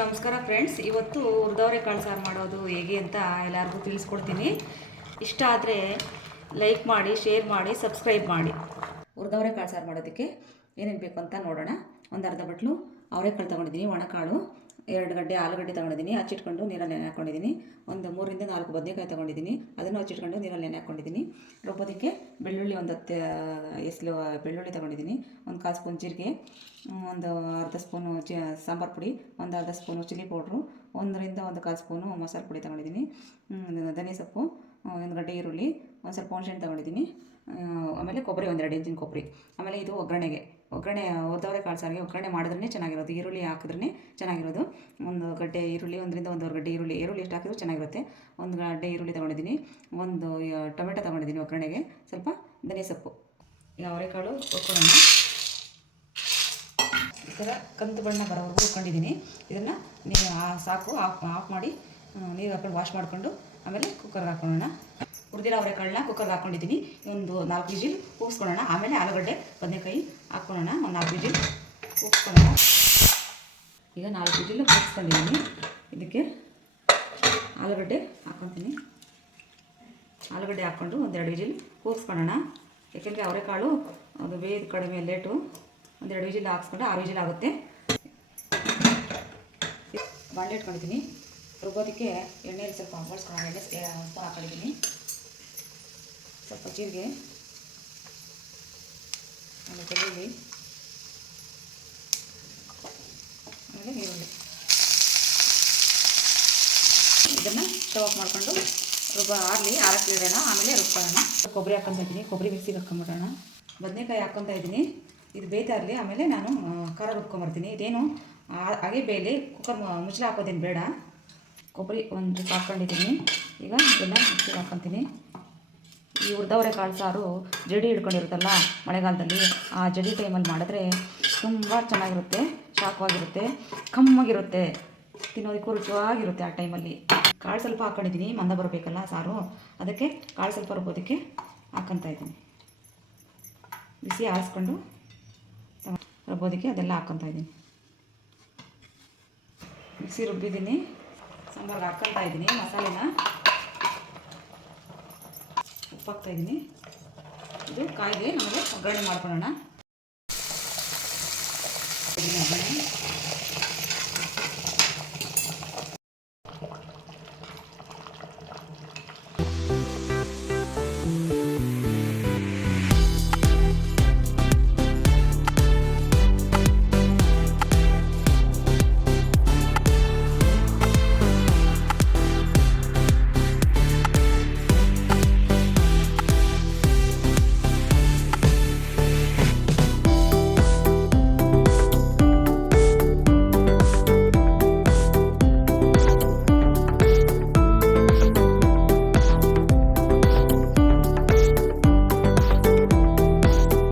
ನಮಸ್ಕಾರ ಫ್ರೆಂಡ್ಸ್. ಇವತ್ತು ಹುರಿದವರೆ ಕಾಳು ಸಾರು ಮಾಡೋದು ಹೇಗೆ ಅಂತ ಎಲ್ಲರಿಗೂ ತಿಳಿಸ್ಕೊಡ್ತೀನಿ. ಇಷ್ಟ ಆದರೆ ಲೈಕ್ ಮಾಡಿ, ಶೇರ್ ಮಾಡಿ, ಸಬ್ಸ್ಕ್ರೈಬ್ ಮಾಡಿ. ಹುರಿದವರೆ ಕಾಳು ಸಾರು ಮಾಡೋದಕ್ಕೆ ಏನೇನು ಬೇಕು ಅಂತ ನೋಡೋಣ. ಒಂದು ಅರ್ಧ ಬಟ್ಲು, ಅವರೆಕಾಳು ತೊಗೊಂಡಿದ್ದೀನಿ ಒಣಕಾಳು ಎರಡು ಗಡ್ಡೆ ಆಲೂಗಡ್ಡೆ ತೊಗೊಂಡಿದ್ದೀನಿ, ಹಚ್ಚಿಟ್ಕೊಂಡು ನೀರಲ್ಲಿ ನೆನೆ ಹಾಕ್ಕೊಂಡಿದ್ದೀನಿ ಒಂದು ಮೂರರಿಂದ ನಾಲ್ಕು ಬದನೆಕಾಯಿ ತೊಗೊಂಡಿದ್ದೀನಿ. ಅದನ್ನು ಹಚ್ಚಿಟ್ಕೊಂಡು ನೀರಲ್ಲಿ ನೆನೆ ಹಾಕ್ಕೊಂಡಿದ್ದೀನಿ ರುಬ್ಬೋದಕ್ಕೆ ಬೆಳ್ಳುಳ್ಳಿ ಒಂದು ಹತ್ತು ಎಸ್ಲು ಬೆಳ್ಳುಳ್ಳಿ ತೊಗೊಂಡಿದ್ದೀನಿ. ಒಂದು ಕಾಲು ಸ್ಪೂನ್ ಜೀರಿಗೆ ಒಂದು ಅರ್ಧ ಸ್ಪೂನು ಚ ಸಾಂಬಾರು ಪುಡಿ, ಒಂದು ಅರ್ಧ ಸ್ಪೂನು ಚಿಲ್ಲಿ ಪೌಡ್ರು, ಒಂದರಿಂದ ಒಂದು ಕಾಲು ಸ್ಪೂನು ಮಸಾಲೆ ಪುಡಿ ತೊಗೊಂಡಿದ್ದೀನಿ. ಧನಿಯ ಸೊಪ್ಪು ಒಂದು ಗಡ್ಡೆ ಈರುಳ್ಳಿ, ಒಂದು ಸ್ವಲ್ಪ ಹುಣಸೆಹಣ್ಣು ತೊಗೊಂಡಿದ್ದೀನಿ. ಕೊಬ್ಬರಿ, ಒಂದೆರಡು ಇಂಚಿನ ಕೊಬ್ಬರಿ. ಆಮೇಲೆ ಇದು ಒಗ್ಗರಣೆಗೆ. ಒಗ್ಗರಣೆ, ಹೋದವರೆ ಕಾಳು ಸಾರಿಗೆ ಒಗ್ಗರಣೆ ಮಾಡಿದ್ರೆ ಚೆನ್ನಾಗಿರೋದು. ಈರುಳ್ಳಿ ಹಾಕಿದ್ರೆ ಚೆನ್ನಾಗಿರೋದು. ಒಂದು ಗಡ್ಡೆ ಈರುಳ್ಳಿ, ಒಂದರಿಂದ ಒಂದೂವರೆ ಗಡ್ಡೆ ಈರುಳ್ಳಿ. ಈರುಳ್ಳಿ ಎಷ್ಟು ಹಾಕಿದ್ರು ಚೆನ್ನಾಗಿರುತ್ತೆ. ಒಂದು ಗಡ್ಡೆ ಈರುಳ್ಳಿ ತೊಗೊಂಡಿದ್ದೀನಿ. ಒಂದು ಟೊಮೆಟೊ ತೊಗೊಂಡಿದ್ದೀನಿ ಒಗ್ಗರಣೆಗೆ. ಸ್ವಲ್ಪ ಧನೆ ಸೊಪ್ಪು. ಅವರೆಕಾಳು ಹುರ್ಕೊಳ್ಳೋಣ ಈ ಥರ ಕಂದು ಬಣ್ಣ ಬರೋವರೆಗೂ ಹುರ್ಕೊಂಡಿದ್ದೀನಿ ಇದನ್ನು ನೀವು ಸಾಕು, ಆಫ್ ಆಫ್ ಮಾಡಿ ನೀರು ಹಾಕೊಂಡು ವಾಶ್ ಮಾಡಿಕೊಂಡು ಆಮೇಲೆ ಕುಕ್ಕರ್ಗೆ ಹಾಕೊಳ್ಳೋಣ ಹುರಿದಿರೋ ಅವರೆಕಾಳನ್ನ ಕುಕ್ಕರ್ಗೆ ಹಾಕ್ಕೊಂಡಿದ್ದೀನಿ ಒಂದು ನಾಲ್ಕು ವಿಜಿಲ್ ಕೂಗಿಸ್ಕೊಳ್ಳೋಣ. ಆಮೇಲೆ ಆಲೂಗಡ್ಡೆ, ಬದನೆಕಾಯಿ ಹಾಕ್ಕೊಳ್ಳೋಣ. ಒಂದು ನಾಲ್ಕು ವಿಜಿಲ್ ಕೂಗಿಸ್ಕೊಳ್ಳೋಣ. ಈಗ ನಾಲ್ಕು ವಿಜಿಲ್ ಕೂಗಿಸ್ಕೊಂಡಿದ್ದೀನಿ. ಇದಕ್ಕೆ ಆಲೂಗಡ್ಡೆ ಹಾಕ್ಕೊತೀನಿ. ಆಲೂಗಡ್ಡೆ ಹಾಕ್ಕೊಂಡು ಒಂದೆರಡು ವಿಜಿಲ್ ಕೂಗಿಸ್ಕೊಳ್ಳೋಣ. ಯಾಕೆಂದರೆ ಅವರೆಕಾಳು ಅದು ಬೇಯ್ದು ಕಡಿಮೆ ಲೇಟು. ಒಂದೆರಡು ವಿಜಿಲ್ ಹಾಕ್ಸ್ಕೊಂಡು ಆರು ವಿಜಿಲ್ ಆಗುತ್ತೆ. ಬಾಣಲೆ ಇಟ್ಕೊಂಡಿದ್ದೀನಿ. ರುಬ್ಬೋದಕ್ಕೆ ಎಣ್ಣೆಯಲ್ಲಿ ಸ್ವಲ್ಪ ಬಳಸ್ಕೊಳ್ಳೋಣ ಎಣ್ಣೆ ಹಾಕೊಂಡಿದ್ದೀನಿ. ಜೀರಿಗೆ ಆಮೇಲೆ ಬೆಳ್ಳುಳ್ಳಿ ಆಮೇಲೆ ಈರುಳ್ಳಿ. ಇದನ್ನು ಸ್ಟವ್ ಆಫ್ ಮಾಡಿಕೊಂಡು ರುಬ್ಬ ಆರಲಿ ಆರಕ್ಕೆ ಇಡೋಣ ಆಮೇಲೆ ರುಬ್ಕೊಳ್ಳೋಣ. ಕೊಬ್ಬರಿ ಹಾಕ್ಕೊಂತ ಇದ್ದೀನಿ. ಕೊಬ್ಬರಿ ಮಿಕ್ಸಿಗೆ ಹಾಕ್ಕೊಂಬಿಡೋಣ. ಬದನೆಕಾಯಿ ಹಾಕೊತ ಇದ್ದೀನಿ. ಇದು ಬೇಯ್ತಾ ಇರಲಿ. ಆಮೇಲೆ ನಾನು ಖಾರ ರುಬ್ಕೊಂಬರ್ತೀನಿ. ಇದೇನು ಹಾಗೆ ಬೇಯಲಿ ಕುಕ್ಕರ್ ಮುಚ್ಚಲ ಹಾಕೋದೇನು ಬೇಡ. ಕೊಬ್ಬರಿ ಒಂದು ಹಾಕ್ಕೊಂಡಿದ್ದೀನಿ. ಈಗ ಇದನ್ನು ಮಿಕ್ಸಿಗೆ ಹಾಕ್ಕೊತೀನಿ. ಈ ಹುರಿದವರೆ ಕಾಳು ಸಾರು ಜಡಿ ಹಿಡ್ಕೊಂಡಿರುತ್ತಲ್ಲ ಮಳೆಗಾಲದಲ್ಲಿ, ಆ ಜಡಿ ಟೈಮಲ್ಲಿ ಮಾಡಿದ್ರೆ ತುಂಬ ಚೆನ್ನಾಗಿರುತ್ತೆ, ಶಾಖವಾಗಿರುತ್ತೆ, ಕಮ್ಮಾಗಿರುತ್ತೆ, ತಿನ್ನೋದಕ್ಕೂ ರುಚಿಯಾಗಿರುತ್ತೆ ಆ ಟೈಮಲ್ಲಿ ಕಾಳು ಸ್ವಲ್ಪ ಹಾಕ್ಕೊಂಡಿದ್ದೀನಿ ಮಂದ ಬರಬೇಕಲ್ಲ ಸಾರು. ಅದಕ್ಕೆ ಕಾಳು ಸ್ವಲ್ಪ ರುಬ್ಬೋದಕ್ಕೆ ಹಾಕ್ಕೊತಾ ಇದ್ದೀನಿ. ಬಿಸಿ ಆರಿಸ್ಕೊಂಡು ರುಬ್ಬೋದಕ್ಕೆ ಅದೆಲ್ಲ ಹಾಕ್ಕೊತಾ ಇದ್ದೀನಿ. ಬಿಸಿ ರುಬ್ಬಿದ್ದೀನಿ ಸಾಂಬಾರ್ಗೆ ಹಾಕ್ಕೊತಾ ಇದ್ದೀನಿ, ಮಸಾಲೆನ. ಇದ್ದೀನಿ ಇದು ಕಾಯಿಗೆ ನಮಗೆ ಒಗ್ಗರಣೆ ಮಾಡ್ಕೊಳ್ಳೋಣ. ಒಗ್ಗರಣೆ